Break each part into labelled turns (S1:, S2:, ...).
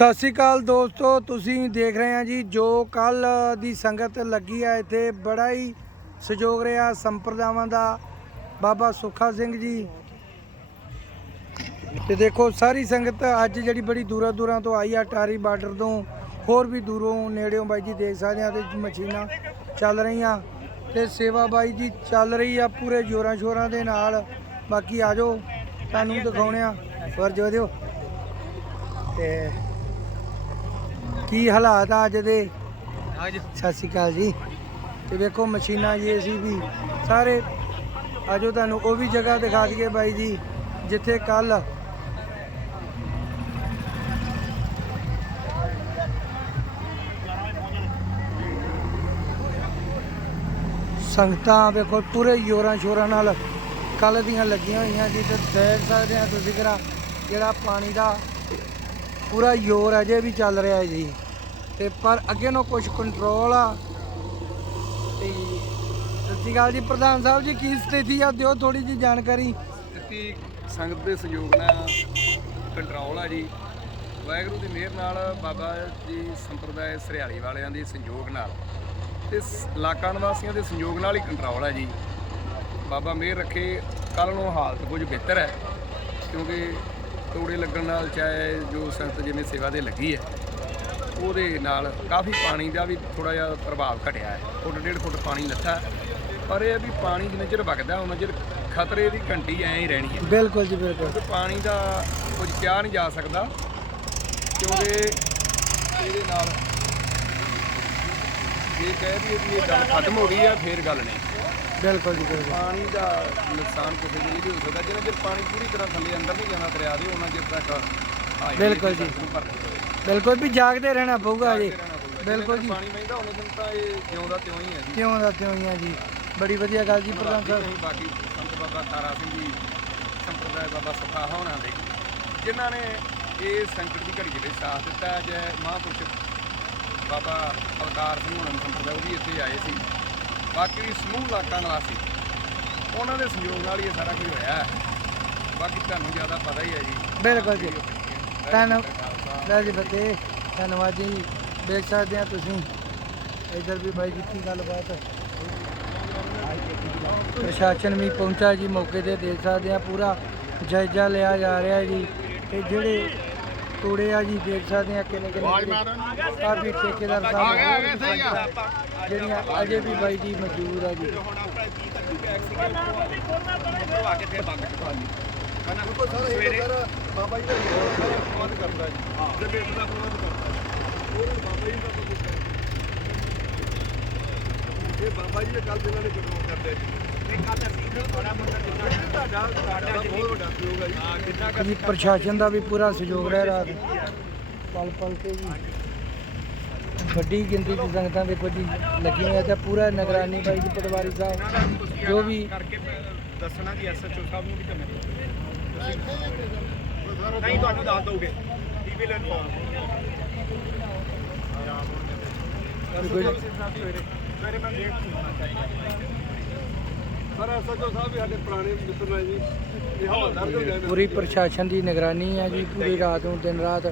S1: ਸਤਿ ਸ਼੍ਰੀ ਅਕਾਲ ਦੋਸਤੋ, ਤੁਸੀਂ ਦੇਖ ਰਹੇ ਆ ਜੀ, ਜੋ ਕੱਲ ਦੀ ਸੰਗਤ ਲੱਗੀ ਆ, ਇੱਥੇ ਬੜਾ ਹੀ ਸਹਿਯੋਗ ਰਿਹਾ ਸੰਪਰਦਾਵਾਂ ਦਾ। ਬਾਬਾ ਸੁੱਖਾ ਸਿੰਘ ਜੀ। ਤੇ ਦੇਖੋ, ਸਾਰੀ ਸੰਗਤ ਅੱਜ ਜਿਹੜੀ ਬੜੀ ਦੂਰਾਂ ਦੂਰਾਂ ਤੋਂ ਆਈ ਆ, ਟਾਰੀ ਬਾਰਡਰ ਤੋਂ, ਹੋਰ ਵੀ ਦੂਰੋਂ ਨੇੜਿਓਂ ਬਾਈ ਜੀ ਦੇਖ ਸਕਦੇ ਆ ਤੇ ਮਸ਼ੀਨਾਂ ਚੱਲ ਰਹੀਆਂ। ਤੇ ਸੇਵਾ ਬਾਈ ਜੀ ਚੱਲ ਰਹੀ ਆ ਪੂਰੇ ਜੋਰਾਂ ਸ਼ੋਰਾਂ ਦੇ ਨਾਲ। ਬਾਕੀ ਆਜੋ ਤੁਹਾਨੂੰ ਦਿਖਾਉਣੇ ਆ। ਫਰਜ਼ ਜੋ ਦਿਓ। ਤੇ ਕੀ ਹਾਲਾਤ ਆ ਅੱਜ ਦੇ? ਸਤਿ ਸ਼੍ਰੀ ਅਕਾਲ ਜੀ। ਤੇ ਵੇਖੋ ਮਸ਼ੀਨਾਂ ਜੀ ਅਸੀਂ ਵੀ। ਸਾਰੇ ਆਜੋ ਤੁਹਾਨੂੰ ਉਹ ਵੀ ਜਗ੍ਹਾ ਦਿਖਾ ਦਈਏ ਬਾਈ ਜੀ ਜਿੱਥੇ ਕੱਲ ਸੰਗਤਾਂ ਵੇਖੋ ਪੂਰੇ ਜ਼ੋਰਾਂ ਸ਼ੋਰਾਂ ਨਾਲ ਕੱਲ ਦੀਆਂ ਲੱਗੀਆਂ ਹੋਈਆਂ ਜੀ ਤੇ ਦੇਖ ਸਕਦੇ ਆ ਤੁਸੀਂ ਕਿਹੜਾ ਜਿਹੜਾ ਪਾਣੀ ਦਾ ਪੂਰਾ ਜ਼ੋਰ ਅਜੇ ਵੀ ਚੱਲ ਰਿਹਾ ਜੀ। ਤੇ ਪਰ ਅੱਗੇ ਨੂੰ ਕੁਝ ਕੰਟਰੋਲ ਆ। ਤੇ ਸਤਿ ਸ਼੍ਰੀ ਅਕਾਲ ਜੀ, ਪ੍ਰਧਾਨ ਸਾਹਿਬ ਜੀ, ਕੀ ਸਥਿਤੀ ਆ? ਦਿਓ ਥੋੜੀ ਜੀ ਜਾਣਕਾਰੀ।
S2: ਸਥਿਤੀ ਸੰਗਤ ਦੇ ਸਹਿਯੋਗ ਨਾਲ ਕੰਟਰੋਲ ਆ ਜੀ। ਵਾਹਿਗੁਰੂ ਦੀ ਮਿਹਰ ਨਾਲ ਬਾਬਾ ਜੀ ਸੰਪਰਦਾਇ ਸਰਿਆਲੀ ਵਾਲਿਆਂ ਦੇ ਸੰਯੋਗ ਨਾਲ ਤੇ ਇਲਾਕਾ ਨਿਵਾਸੀਆਂ ਦੇ ਸੰਯੋਗ ਨਾਲ ਹੀ ਕੰਟਰੋਲ ਹੈ ਜੀ। ਬਾਬਾ ਮਿਹਰ ਰੱਖੇ ਕੱਲ ਨੂੰ ਹਾਲਤ ਕੁਝ ਬਿਹਤਰ ਹੈ। ਕਿਉਂਕਿ ਤੋੜੇ ਲੱਗਣ ਨਾਲ ਚਾਹੇ ਜੋ ਸੰਗਤ ਜਿਵੇਂ ਸੇਵਾ ਦੇ ਲੱਗੀ ਹੈ ਉਹਦੇ ਨਾਲ ਕਾਫੀ ਪਾਣੀ ਦਾ ਵੀ ਥੋੜਾ ਜਿਹਾ ਪ੍ਰਭਾਵ ਘਟਿਆ ਹੈ। ਫੁੱਟ ਡੇਢ ਫੁੱਟ ਪਾਣੀ ਲੱਥਾ ਹੈ। ਪਰ ਇਹ ਹੈ ਵੀ ਪਾਣੀ ਜਿੰਨੇ ਚਿਰ ਵਗਦਾ ਉਹਨਾਂ ਚਿਰ ਖਤਰੇ ਦੀ ਘੰਟੀ ਐਂ ਹੀ ਰਹਿਣੀ ਹੈ।
S1: ਬਿਲਕੁਲ ਜੀ ਬਿਲਕੁਲ।
S2: ਪਾਣੀ ਦਾ ਕੁਝ ਕਿਹਾ ਨਹੀਂ ਜਾ ਸਕਦਾ ਕਿਉਂਕਿ ਇਹਦੇ ਨਾਲ ਇਹ ਕਹਿ ਵੀ ਇਹ ਗੱਲ ਖਤਮ ਹੋ ਗਈ ਆ ਫੇਰ ਗੱਲ ਨਹੀਂ।
S1: ਬਿਲਕੁਲ ਜੀ ਬਿਲਕੁਲ।
S2: ਪਾਣੀ ਦਾ ਨੁਕਸਾਨ ਕਿਸੇ ਦੇ ਲਈ ਵੀ ਹੋ ਸਕਦਾ। ਜਿੰਨਾ ਚਿਰ ਪਾਣੀ ਪੂਰੀ ਤਰ੍ਹਾਂ ਥੱਲੇ ਅੰਦਰ ਨਹੀਂ ਜਾਂਦਾ ਦਰਿਆ ਦੇ ਉਹਨਾਂ ਚਿਰ ਤੱਕ
S1: ਬਿਲਕੁਲ ਜੀ। ਬਿਲਕੁਲ ਵੀ ਜਾਗਦੇ ਰਹਿਣਾ ਪਊਗਾ ਜੀ। ਬਿਲਕੁਲ ਜੀ।
S2: ਪਾਣੀ ਮਹਿੰਦਾ ਉਹਨੇ ਦਿਨ ਤਾਂ ਇਹ ਜਿਉਂ ਦਾ ਤਿਉਂ ਹੀ ਹੈ ਜੀ।
S1: ਕਿਉਂ ਦਾ ਤਿਉਂ ਹੀ ਆ ਜੀ। ਬੜੀ ਵਧੀਆ ਗੱਲ ਜੀ ਪ੍ਰਧਾਨ ਸਾਹਿਬ।
S2: ਬਾਕੀ ਸੰਤ ਬਾਬਾ ਤਾਰਾ ਸਿੰਘ ਜੀ ਸੰਪਰਦਾਇ ਬਾਬਾ ਸੁਖਾ ਹੋਣਾ ਦੇ ਜਿਨ੍ਹਾਂ ਨੇ ਇਹ ਸੰਕਟ ਦੀ ਘੜੀ ਦੇ ਵਿੱਚ ਸਾਥ ਦਿੱਤਾ ਜੈ ਮਹਾਂਪੁਰਸ਼ ਬਾਬਾ ਅਵਤਾਰ ਸਿੰਘ ਹੋਣਾ ਸੰਪਰਦਾਇ ਉਹ ਵੀ ਇੱਥੇ ਆਏ ਸੀ। ਬਾਕੀ ਵੀ ਸਮੂਹ ਇਲਾਕਾ ਨਿਵਾਸੀ ਉਹਨਾਂ ਦੇ ਸਹਿਯੋਗ ਨਾਲ ਹੀ ਇਹ ਸਾਰਾ ਕੁਝ ਹੋਇਆ। ਹੈ ਬਾਕੀ ਤੁਹਾਨੂੰ ਜ਼ਿਆਦਾ ਪਤਾ ਹੀ ਹੈ ਜੀ।
S1: ਬਿਲਕੁਲ ਜੀ। ਧੰਨ ਲੈ ਜੀ ਫਤਿਹ ਧੰਨਵਾਦ ਜੀ। ਦੇਖ ਸਕਦੇ ਆ ਤੁਸੀਂ। ਇਧਰ ਵੀ ਬਾਈ ਜੀ ਕੀ ਗੱਲਬਾਤ ਪ੍ਰਸ਼ਾਸਨ ਵੀ ਪਹੁੰਚਾ ਜੀ ਮੌਕੇ ਤੇ ਦੇਖ ਸਕਦੇ ਆ ਪੂਰਾ। ਜਾਇਜ਼ਾ ਲਿਆ ਜਾ ਰਿਹਾ ਜੀ। ਤੇ ਜਿਹੜੇ ਟੋੜੇ ਆ ਜੀ ਦੇਖ ਸਕਦੇ ਆ ਕਿੰਨੇ ਕਿੰਨੇ ਕਾਫੀ ਠੇਕੇਦਾਰ ਸਾਹਿਬ ਜਿਹੜੀਆਂ ਅਜੇ ਵੀ ਬਾਈ ਜੀ ਮੌਜੂਦ ਆ ਜੀ।
S2: ਸਵੇਰੇ। ਬਾਬਾ ਜੀ ਦਾ ਪ੍ਰਬੰਧ ਕਰਦਾ ਜੀ। ਜਨਰੇਟਰ ਦਾ ਪ੍ਰਬੰਧ ਕਰਦਾ ਉਹ ਬਾਬਾ ਜੀ ਦਾ ਇਹ ਬਾਬਾ ਜੀ ਕੱਲ ਦਿਨਾਂ ਨੇ ਕੰਟਰੋਲ ਕਰਦੇ ਹੈ ਜੀ। ਹਾਂ
S1: ਜੀ ਪ੍ਰਸ਼ਾਸਨ ਦਾ ਵੀ ਪੂਰਾ ਸਹਿਯੋਗ ਰਿਹਾ ਰਾਤ ਪਲ ਪਲ ਤੇ ਜੀ। ਵੱਡੀ ਗਿਣਤੀ ਦੀ ਸੰਗਤਾਂ ਦੇਖੋ ਜੀ ਲੱਗੀਆਂ ਹੋਈਆਂ ਤੇ ਪੂਰਾ ਨਿਗਰਾਨੀ ਬਾਈ ਜੀ ਪਟਵਾਰੀ ਸਾਹਿਬ ਜੋ ਵੀ
S2: ਕਰਕੇ ਦੱਸਣਾ ਜੀ ਐਸਐਚਓ ਸਾਹਿਬ ਨੂੰ ਵੀ ਤਾਂ ਨਹੀਂ ਤੁਹਾਨੂੰ ਦੱਸ ਦੋਗੇ ਸਵੇਰੇ ਮੈਂ ਲੇਟ ਸੀ। ਸਰ ਐਸਐਚਓ ਸਾਹਿਬ ਵੀ ਸਾਡੇ ਪੁਰਾਣੇ ਮਿੱਤਰ ਨੇ ਜੀ। ਇਹ ਹਵਾਲਦਾਰ ਤੋਂ ਗਏ
S1: ਪੂਰੀ ਪ੍ਰਸ਼ਾਸਨ ਦੀ ਨਿਗਰਾਨੀ ਹੈ ਜੀ ਪੂਰੀ ਰਾਤ ਨੂੰ ਦਿਨ ਰਾਤ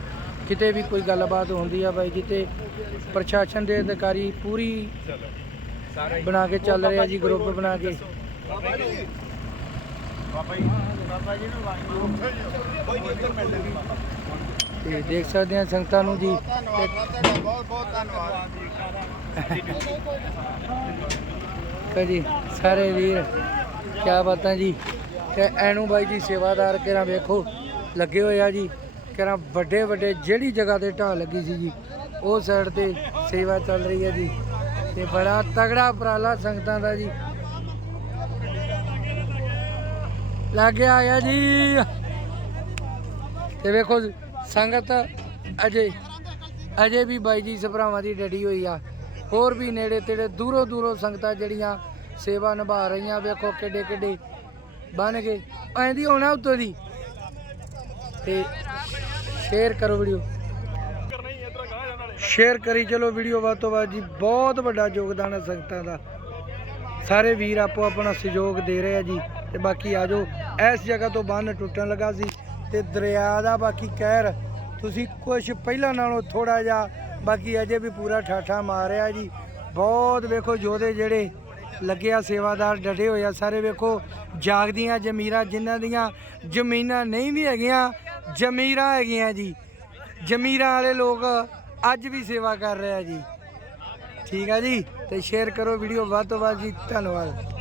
S1: ਕਿਤੇ ਵੀ ਕੋਈ ਗੱਲਬਾਤ ਹੁੰਦੀ ਆ ਬਾਈ ਜੀ ਤੇ ਪ੍ਰਸ਼ਾਸਨ ਦੇ ਅਧਿਕਾਰੀ ਪੂਰੀ
S2: ਸਾਰੇ
S1: ਬਣਾ ਕੇ ਚੱਲ ਰਿਹਾ ਜੀ ਗਰੁੱਪ ਬਣਾ ਕੇ।
S2: ਬਾਬਾ ਜੀ। ਬਾਬਾ ਜੀ ਨੂੰ ਵਾਹਿਗੁਰੂ
S1: ਤੇ ਦੇਖ ਸਕਦੇ ਆ ਸੰਗਤਾਂ ਨੂੰ ਜੀ।
S2: ਬਹੁਤ ਬਹੁਤ ਧੰਨਵਾਦ।
S1: ਕਾ ਜੀ, ਸਾਰੇ ਵੀਰ, ਕਿਆ ਬਾਤਾਂ ਜੀ। ਤੇ ਐਨੂੰ ਬਾਈ ਜੀ, ਸੇਵਾਦਾਰ ਕਿਰਾਂ ਵੇਖੋ, ਲੱਗੇ ਹੋਏ ਆ ਜੀ। ਕਿਰਾਂ ਵੱਡੇ ਵੱਡੇ, ਜਿਹੜੀ ਜਗ੍ਹਾ ਤੇ ਢਾਹ ਲੱਗੀ ਸੀ ਜੀ, ਉਹ ਸਾਈਡ ਤੇ ਸੇਵਾ ਚੱਲ ਰਹੀ ਹੈ ਜੀ। ਤੇ ਬੜਾ ਤਗੜਾ ਉਪਰਾਲਾ ਸੰਗਤਾਂ ਦਾ ਜੀ। ਲੱਗੇ ਆਇਆ ਜੀ। ਤੇ ਵੇਖੋ, ਸੰਗਤ ਅਜੇ ਅਜੇ ਵੀ ਬਾਈ ਜੀ, ਸਭਰਾਵਾਂ ਦੀ ਡਟੀ ਹੋਈ ਆ। ਹੋਰ ਵੀ ਨੇੜੇ ਤੇੜੇ ਦੂਰੋਂ ਦੂਰੋਂ ਸੰਗਤਾਂ ਜਿਹੜੀਆਂ ਸੇਵਾ ਨਿਭਾ ਰਹੀਆਂ, ਵੇਖੋ ਕਿੱਡੇ ਕਿੱਡੇ ਬਣ ਗਏ। ਐਂਦੀ ਹੋਣਾ ਉੱਤੋਂ ਦੀ। ਤੇ ਸ਼ੇਅਰ ਕਰੋ ਵੀਡੀਓ ਸ਼ੇਅਰ ਕਰੀ ਚਲੋ ਵੀਡੀਓ ਵੱਧ ਤੋਂ ਵੱਧ ਜੀ। ਬਹੁਤ ਵੱਡਾ ਯੋਗਦਾਨ ਹੈ ਸੰਗਤਾਂ ਦਾ। ਸਾਰੇ ਵੀਰ ਆਪੋ ਆਪਣਾ ਸਹਿਯੋਗ ਦੇ ਰਹੇ ਆ ਜੀ। ਤੇ ਬਾਕੀ ਆਜੋ ਇਸ ਜਗ੍ਹਾ ਤੋਂ ਬੰਨ ਟੁੱਟਣ ਲੱਗਾ ਸੀ। ਤੇ ਦਰਿਆ ਦਾ ਬਾਕੀ ਕਹਿਰ ਤੁਸੀਂ ਕੁਝ ਪਹਿਲਾਂ ਨਾਲੋਂ ਥੋੜਾ ਜਿਹਾ ਬਾਕੀ ਅਜੇ ਵੀ ਪੂਰਾ ਠਾਠਾ ਮਾਰਿਆ ਜੀ। ਬਹੁਤ ਵੇਖੋ ਯੋਧੇ ਜਿਹੜੇ ਲੱਗਿਆ ਸੇਵਾਦਾਰ, ਡਟੇ ਹੋਏ ਆ। ਸਾਰੇ ਵੇਖੋ, ਜਾਗਦੀਆਂ ਜ਼ਮੀਰਾਂ ਜਿਨ੍ਹਾਂ ਦੀਆਂ ਜ਼ਮੀਨਾਂ ਨਹੀਂ ਵੀ ਹੈਗੀਆਂ, ਜ਼ਮੀਰਾਂ ਹੈਗੀਆਂ ਜੀ। ਜ਼ਮੀਰਾਂ ਵਾਲੇ ਲੋਕ ਅੱਜ ਵੀ ਸੇਵਾ ਕਰ ਰਹੇ ਆ ਜੀ। ਠੀਕ ਆ ਜੀ, ਤੇ ਸ਼ੇਅਰ ਕਰੋ ਵੀਡੀਓ ਵੱਧ ਤੋਂ ਵੱਧ ਜੀ। ਧੰਨਵਾਦ।